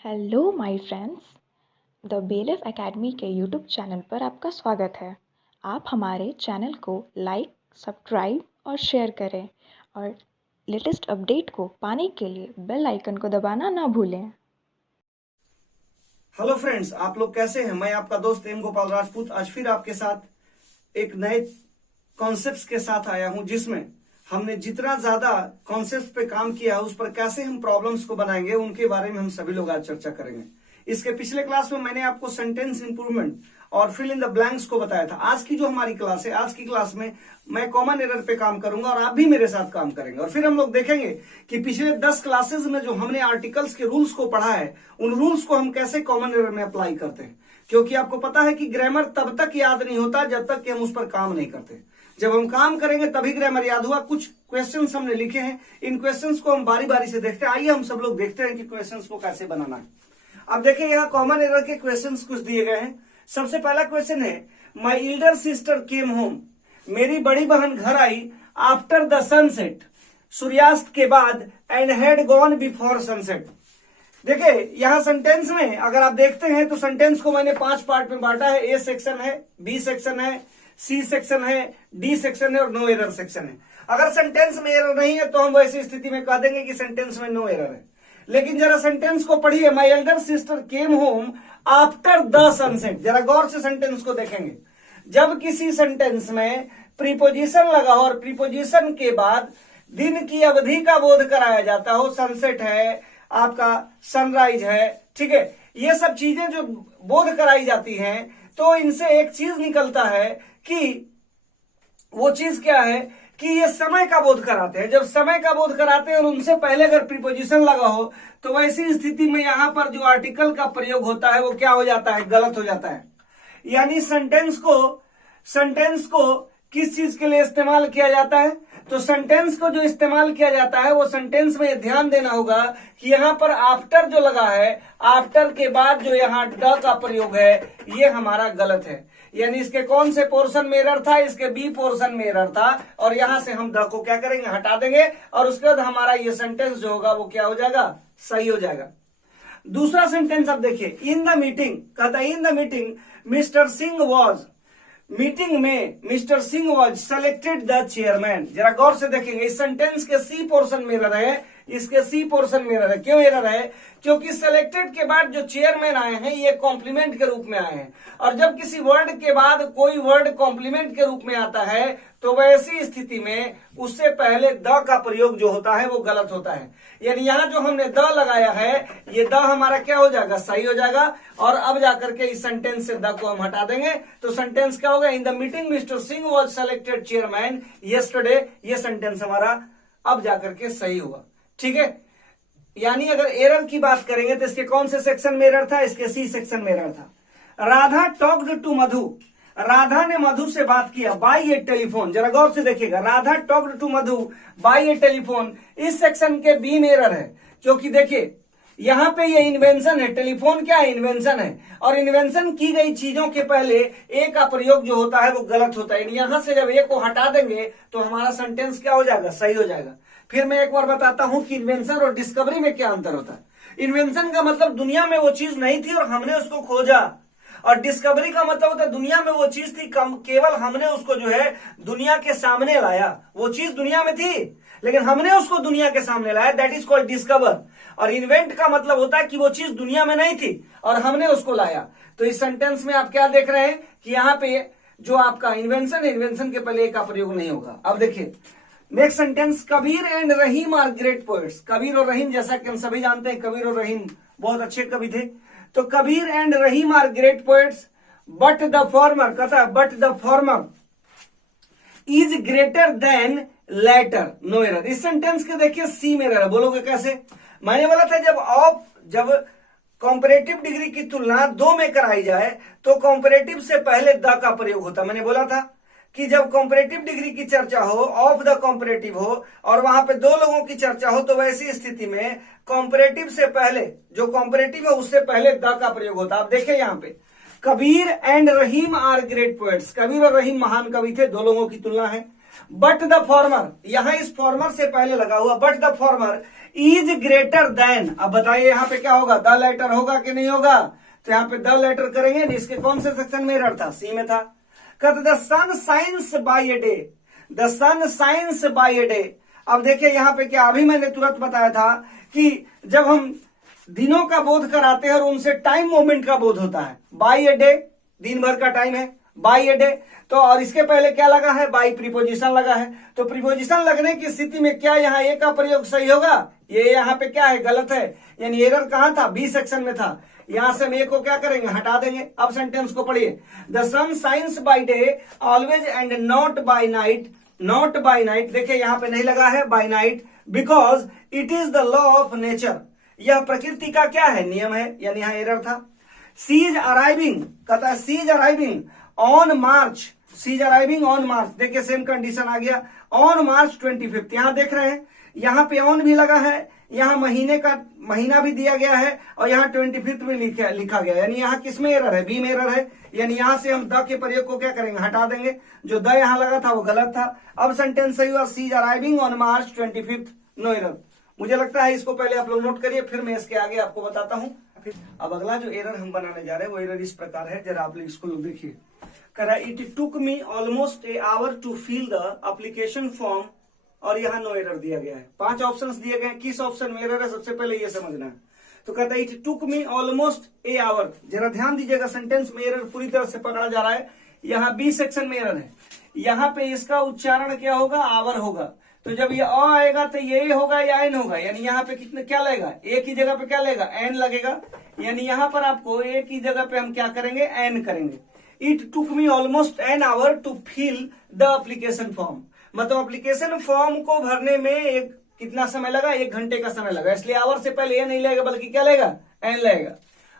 Hello my friends, the bailiff academy के YouTube channel पर आपका स्वागत है। आप हमारे चैनल को लाइक, सब्सक्राइब और शेयर करें और लेटेस्ट अपडेट को पाने के लिए बेल आइकन को दबाना ना भूलें। हेलो फ्रेंड्स, आप लोग कैसे हैं? मैं आपका दोस्त एम गोपाल राजपूत आज फिर आपके साथ एक नए कॉन्सेप्ट्स के साथ आया हूं, जिसमें हमने जितना ज्यादा कॉन्सेप्ट पे काम किया है उस पर कैसे हम प्रॉब्लम्स को बनाएंगे उनके बारे में हम सभी लोग आज चर्चा करेंगे। इसके पिछले क्लास में मैंने आपको सेंटेंस इंप्रूवमेंट और फिल इन द ब्लैंक्स को बताया था। आज की जो हमारी क्लास है, आज की क्लास में मैं कॉमन एरर पे काम करूंगा और आप भी मेरे साथ काम करेंगे और फिर हम लोग देखेंगे कि पिछले 10 क्लासेस में जो हमने आर्टिकल्स के रूल्स को पढ़ा है उन रूल्स को हम कैसे कॉमन एरर में अप्लाई करते हैं। क्योंकि आपको पता है कि ग्रामर तब तक याद नहीं होता जब तक कि हम उस पर काम नहीं करते। जब हम काम करेंगे तभी ग्रामर याद हुआ। कुछ क्वेश्चंस हमने लिखे हैं, इन क्वेश्चंस को हम बारी बारी से देखते हैं। आइए हम सब लोग देखते हैं कि क्वेश्चंस को कैसे बनाना है। अब देखिए, यहाँ कॉमन एरर के क्वेश्चंस कुछ दिए गए हैं। सबसे पहला क्वेश्चन है, माई इल्डर सिस्टर केम होम। मेरी बड़ी बहन घर आई आफ्टर द सनसेट, सूर्यास्त के बाद, and had gone before sunset. देखिए, यहां सेंटेंस में अगर आप देखते हैं तो सेंटेंस को मैंने 5 पार्ट में बांटा है। ए सेक्शन है, बी सेक्शन है, सी सेक्शन है, डी सेक्शन है और नो एरर सेक्शन है। अगर सेंटेंस में एरर नहीं है तो हम वैसी स्थिति में कह देंगे कि सेंटेंस में नो एरर है। लेकिन जरा सेंटेंस को पढ़िए, my elder sister came home after the sunset. जरा गौर से सेंटेंस को देखेंगे। जब किसी सेंटेंस में प्रीपोजिशन लगा हो और प्रीपोजिशन के बाद दिन की अवधि का बोध कराया जाता हो, सनसेट है, आपका सनराइज है, ठीक है, ये सब चीजें जो बोध कराई जाती हैं, तो इनसे एक चीज निकलता है कि वो चीज क्या है कि ये समय का बोध कराते हैं। जब समय का बोध कराते हैं और उनसे पहले अगर प्रीपोजिशन लगा हो तो वैसी स्थिति में यहां पर जो आर्टिकल का प्रयोग होता है वो क्या हो जाता है, गलत हो जाता है। यानी सेंटेंस को किस चीज के लिए इस्तेमाल किया जाता है? तो सेंटेंस को जो इस्तेमाल किया जाता है वो सेंटेंस में ध्यान देना होगा कि यहां पर आफ्टर जो लगा है, आफ्टर के बाद जो यहां ड का प्रयोग है, ये हमारा गलत है। यानी इसके कौन से पोर्शन में एरर था? इसके बी पोर्शन में एरर था और यहां से हम द को क्या करेंगे, हटा देंगे और उसके बाद हमारा ये सेंटेंस जो होगा वो क्या हो जाएगा, सही हो जाएगा। दूसरा सेंटेंस आप देखिए, इन द मीटिंग, कहता है in the meeting mister Singh was, meeting में mister Singh was selected the chairman. जरा गौर से देखेंगे, इस सेंटेंस के सी पोर्शन में एरर है, इसके सी पोर्शन में एरर है। क्यों एरर है? क्योंकि सेलेक्टेड के बाद जो चेयरमैन आए हैं ये कॉम्प्लीमेंट के रूप में आए हैं और जब किसी वर्ड के बाद कोई वर्ड कॉम्प्लीमेंट के रूप में आता है तो वैसी स्थिति में उससे पहले द का प्रयोग जो होता है वो गलत होता है। यानी यहां जो हमने द लगाया है ये द हमारा क्या हो जाएगा, सही हो जाएगा। और अब जाकर के इस सेंटेंस से द को हम हटा देंगे तो सेंटेंस क्या होगा, इन the meeting mister Singh was selected chairman yesterday. ये सेंटेंस हमारा अब जाकर के सही हुआ, ठीक है। यानी अगर एरर की बात करेंगे तो इसके कौन से सेक्शन में एरर था? इसके सी सेक्शन में एरर था। राधा टॉक्ड टू मधु, राधा ने मधु से बात किया बाय ए टेलीफोन। जरा गौर से देखिएगा, Radha talked to Madhu by a telephone, इस सेक्शन के बी में एरर है। क्योंकि देखिए यहां पे ये इन्वेंशन है, टेलीफोन क्या है, इन्वेंशन है और इन्वेंशन की गई चीजों के पहले ए का प्रयोग जो होता है वो गलत होता है। यहां से जब ए को हटा देंगे तो हमारा सेंटेंस क्या हो जाएगा, सही हो जाएगा। फिर मैं एक बार बताता हूं कि इन्वेंशन और डिस्कवरी में क्या अंतर होता है। इन्वेंशन का मतलब दुनिया में वो चीज नहीं थी और हमने उसको खोजा, और डिस्कवरी का मतलब होता है दुनिया में वो चीज थी, केवल हमने उसको जो है दुनिया के सामने लाया। वो चीज दुनिया में थी लेकिन हमने उसको दुनिया के सामने लाया, दैट इज कॉल्ड डिस्कवर। और इन्वेंट का मतलब होता है कि वो चीज दुनिया में नहीं थी और हमने उसको लाया। तो इस सेंटेंस में आप क्या देख रहे हैं कि यहाँ पे जो आपका इन्वेंशन है, इन्वेंशन के पहले ए का प्रयोग नहीं होगा। अब देखिए next sentence, Kabir and Rahim are great poets. Kabir और रहीम, जैसा कि हम सभी जानते हैं, कबीर और रहीम बहुत अच्छे कवि थे। तो Kabir and Rahim are great poets but the former, कहता है but the former is greater than latter, no error. इस सेंटेंस के देखिए सी में एरर है। बोलोगे कैसे? मैंने बोला था जब कॉम्परेटिव डिग्री की तुलना दो में कराई जाए तो कॉम्परेटिव से पहले द का प्रयोग होता। मैंने बोला था कि जब कॉम्परेटिव डिग्री की चर्चा हो, ऑफ द कॉम्परेटिव हो और वहां पे दो लोगों की चर्चा हो तो वैसी स्थिति में कॉम्परेटिव से पहले जो कॉम्परेटिव है उससे पहले द का प्रयोग होता। आप देखिए यहां पे Kabir and Rahim are great poets, Kabir और रहीम महान कवि थे, दो लोगों की तुलना है। बट द फॉर्मर, यहां इस फॉर्मर से पहले लगा हुआ but the former is greater then. अब बताइए यहां पे क्या होगा, द लेटर होगा कि नहीं होगा? तो यहां पे द लेटर करेंगे, इसके कौन से सेक्शन में एरर था? सी में था। कहते the sun shines by a day, the sun shines by a day. अब देखिए यहां पे क्या, अभी मैंने तुरंत बताया था कि जब हम दिनों का बोध कराते हैं और उनसे टाइम मोमेंट का बोध होता है। बाय ए डे दिन भर का टाइम है, बाय ए डे। तो और इसके पहले क्या लगा है? बाय प्रीपोजिशन लगा है। तो प्रीपोजिशन लगने की स्थिति में क्या यहाँ ए का प्रयोग सही होगा? ये यहाँ पे क्या है? गलत है। यानी एरर कहां था? बी सेक्शन में था। यहां से हम ए को क्या करेंगे? हटा देंगे। अब सेंटेंस को पढ़िए, the sun shines by day always and not by night, not by night. देखिए यहां पे नहीं लगा है by night, because it is the law of nature, यह प्रकृति का क्या है? नियम है। यानी यहां एरर था। सीज अराइविंग, कहता है she's arriving on March, she's arriving on March. देखिए सेम कंडीशन आ गया, ऑन मार्च 25। यहां देख रहे हैं, यहां पे ऑन भी लगा है, यहां महीने का महीना भी दिया गया है और यहां 25 भी लिखा गया। यानी यहां किसमें एरर है? बी में एरर है। यानी यहां से हम द के प्रयोग को क्या करेंगे? हटा देंगे। जो द यहां लगा था वो गलत था। अब सेंटेंस सही हुआ, she's arriving on March 25, no error. मुझे लगता है इसको पहले आप लोग नोट करिए, फिर मैं इसके आगे आपको बताता हूं। अब अगला जो एरर हम बनाने जा रहे हैं वो एरर इस प्रकार है, जरा आप लोग इसको देखिए। कह रहा है it took me almost a hour to fill the application form, और यहां नो एरर दिया गया है। 5 ऑप्शंस दिए गए, किस ऑप्शन में एरर है सबसे पहले ये समझना है। तो कहता है it took me almost a hour, जरा ध्यान दीजिएगा, सेंटेंस में एरर पूरी तरह से पकड़ा जा रहा है। यहाँ बी सेक्शन में एरर है, यहाँ पे इसका उच्चारण क्या होगा? आवर होगा। तो जब ये अ आएगा तो ये होगा या एन होगा? यानी यहाँ पे कितने क्या लगेगा? ए की जगह पे क्या लगेगा? एन लगेगा। यानी यहाँ पर आपको ए की जगह पे हम क्या करेंगे? एन करेंगे। It took me almost an hour to fill the application form, मतलब एप्लीकेशन फॉर्म को भरने में एक कितना समय लगा? 1 घंटे का समय लगा। इसलिए आवर से पहले ए नहीं लगेगा बल्कि क्या लगेगा? एन लगेगा।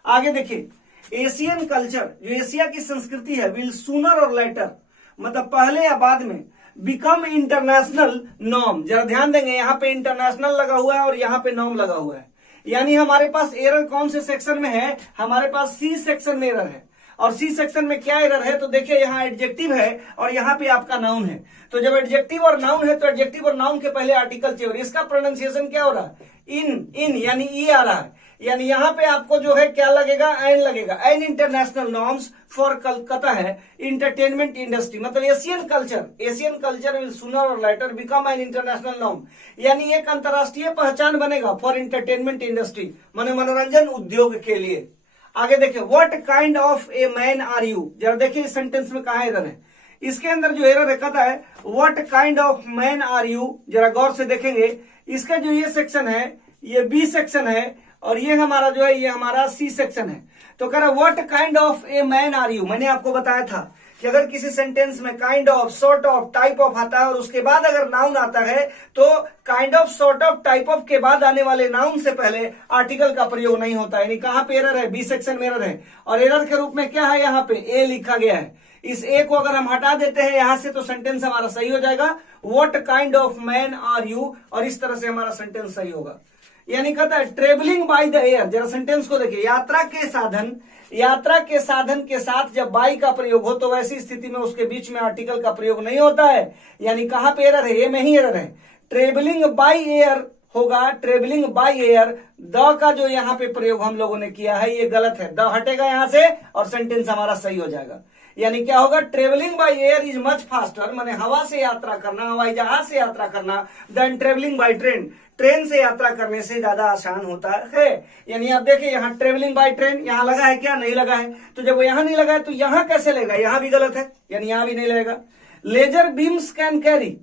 आगे देखिए, एशियन कल्चर, जो एशिया की संस्कृति है, विल सूनर और लेटर, मतलब पहले या बाद में, बिकम इंटरनेशनल नॉर्म। जरा ध्यान देंगे, यहाँ पे इंटरनेशनल लगा हुआ है और यहाँ पे नॉर्म लगा हुआ है। यानी हमारे पास एरर कौन से सेक्शन में है? हमारे पास सी सेक्शन में एरर है। और सी सेक्शन में क्या एरर है? तो देखिए यहाँ एडजेक्टिव है और यहाँ पे आपका नाउन है। तो जब एडजेक्टिव और नाउन है तो एडजेक्टिव और नाउन के पहले आर्टिकल चाहिए। इसका प्रोनाउंसिएशन क्या हो रहा है? इन यानी ई आ रहा है। यानी यहाँ पे आपको जो है क्या लगेगा? एन लगेगा। An international norms for Calcutta है इंटरटेनमेंट इंडस्ट्री, मतलब एशियन कल्चर विल सूनर और letter become an international norm. यानी एक अंतर्राष्ट्रीय पहचान बनेगा फॉर इंटरटेनमेंट इंडस्ट्री, माने मनोरंजन उद्योग के लिए। आगे देखिए, what kind of a man are you. जरा देखिए इस सेंटेंस में कहां एरर है? इसके अंदर जो एरर कहता है what kind of man are you. जरा गौर से देखेंगे, इसका जो ये सेक्शन है ये बी सेक्शन है और ये हमारा जो है ये हमारा सी सेक्शन है। तो कह रहा what kind of a man are you. मैंने आपको बताया था कि अगर किसी सेंटेंस में kind of, sort of, type of आता है और उसके बाद अगर नाउन आता है तो kind of, sort of, type of के बाद आने वाले नाउन से पहले आर्टिकल का प्रयोग नहीं होता। यानी कहां पे एरर है? बी सेक्शन में एरर है। और एरर के रूप में क्या है? यहाँ पे ए लिखा गया है। इस ए को अगर हम हटा देते हैं यहां से तो सेंटेंस हमारा सही हो जाएगा, what kind of man are you, और इस तरह से हमारा सेंटेंस सही होगा। यानी कहता है ट्रेवलिंग बाय द एयर। जरा सेंटेंस को देखिए, यात्रा के साधन के साथ जब बाई का प्रयोग हो तो वैसी स्थिति में उसके बीच में आर्टिकल का प्रयोग नहीं होता है। यानी कहां पे एरर है? ए में ही एरर है। ट्रेवलिंग बाय एयर होगा, ट्रेवलिंग बाय एयर। द का जो यहाँ पे प्रयोग हम लोगों ने किया है ये गलत है, द हटेगा यहां से और सेंटेंस हमारा सही हो जाएगा। यानी क्या होगा? Travelling by air is much faster, माने हवा से यात्रा करना, हवाई जहाज से यात्रा करना, then travelling by train, train से यात्रा करने से ज्यादा आसान होता है। यानी आप देखिए यहाँ ट्रेवलिंग बाय ट्रेन यहाँ लगा है क्या? नहीं लगा है। तो जब वो यहाँ नहीं लगा है तो यहाँ कैसे लेगा? यहाँ भी गलत है, यानी यहाँ भी नहीं लगेगा। Laser beams can carry,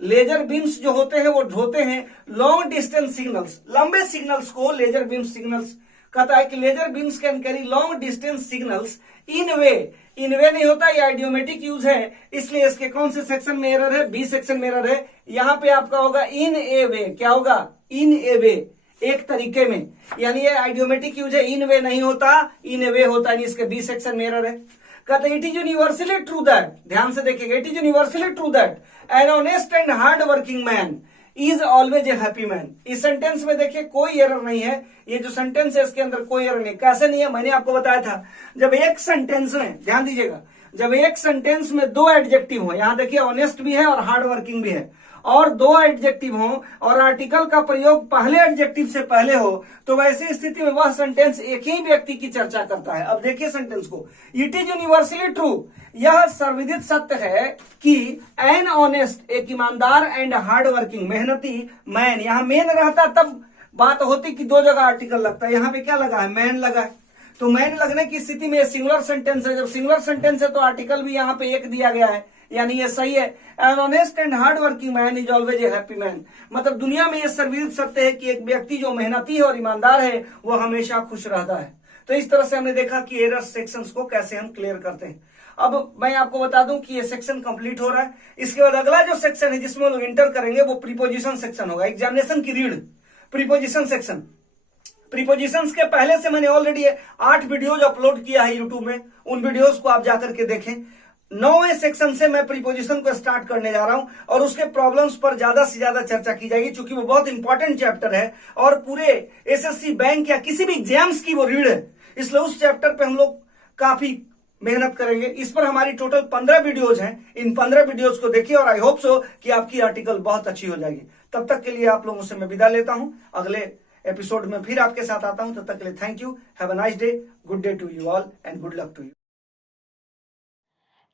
laser beams जो होते हैं वो ढोते हैं लॉन्ग डिस्टेंस सिग्नल्स, लंबे सिग्नल्स को लेजर बीम्स सिग्नल्स। कहता है कि laser beams can carry long distance signals इन वे नहीं होता, ये आइडियोमेटिक यूज है, इसलिए इसके कौन से सेक्शन में एरर है? बी सेक्शन में एरर है। यहाँ पे आपका होगा इन ए वे। क्या होगा? इन ए वे, एक तरीके में। यानी ये आइडियोमेटिक यूज है, इन वे नहीं होता, इन ए वे होता है, इसके बी सेक्शन में एरर है। कहते it is universally true that, ध्यान से देखिएगा, it is universally true that an honest and hard working man is always a happy man. इस सेंटेंस में देखिए कोई एरर नहीं है, ये जो सेंटेंस है इसके अंदर कोई एरर नहीं। कैसे नहीं है? मैंने आपको बताया था, जब एक सेंटेंस में, ध्यान दीजिएगा, जब एक सेंटेंस में दो एडजेक्टिव हो, यहां देखिए ऑनेस्ट भी है और हार्ड वर्किंग भी है, और दो एडजेक्टिव हो और आर्टिकल का प्रयोग पहले एडजेक्टिव से पहले हो, तो वैसी स्थिति में वह सेंटेंस एक ही व्यक्ति की चर्चा करता है। अब देखिए सेंटेंस को, इट इज यूनिवर्सली ट्रू, यह सर्वविदित सत्य है कि एन ऑनेस्ट, एक ईमानदार, एंड हार्ड वर्किंग, मेहनती मैन, यहां मेन रहता तब बात होती कि दो जगह आर्टिकल लगता है, यहां पे क्या लगा है, मैन लगा है। तो मैन लगने की स्थिति में सिंगुलर सेंटेंस है, जब सिंगुलर सेंटेंस है तो आर्टिकल भी यहां पे एक दिया गया है, यानी ये सही है। An honest and hard working man is always a happy man, मतलब दुनिया में ये सर्वविदित सत्य है कि एक व्यक्ति जो मेहनती है और ईमानदार है वो हमेशा खुश रहता है। तो इस तरह से हमने देखा कि एरर सेक्शंस को कैसे हम क्लियर करते हैं। अब मैं आपको बता दूं कि ये सेक्शन कंप्लीट हो रहा है। इसके बाद अगला जो सेक्शन है जिसमें लोग इंटर करेंगे वो प्रीपोजिशन सेक्शन होगा, एग्जामिनेशन की रीड प्रीपोजिशन सेक्शन। प्रीपोजिशंस के पहले से मैंने ऑलरेडी 8 वीडियोज अपलोड किया है यूट्यूब में, उन वीडियोज को आप जाकर के देखें। 9वें सेक्शन से मैं प्रीपोजिशन को स्टार्ट करने जा रहा हूं और उसके प्रॉब्लम्स पर ज्यादा से ज्यादा चर्चा की जाएगी, क्योंकि वो बहुत इंपॉर्टेंट चैप्टर है और पूरे एसएससी बैंक या किसी भी एग्जाम्स की वो रीड है, इसलिए उस चैप्टर पे हम लोग काफी मेहनत करेंगे। इस पर हमारी टोटल 15 वीडियोज हैं, इन 15 वीडियोज को देखिए और आई होप सो कि आपकी आर्टिकल बहुत अच्छी हो जाएगी। तब तक के लिए आप लोगों से मैं विदा लेता हूं, अगले एपिसोड में फिर आपके साथ आता हूं। तब तक के लिए thank you, have a nice day, good day to you all and good luck to you.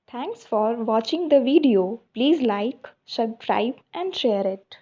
Thanks for watching the video. Please like, subscribe and share it.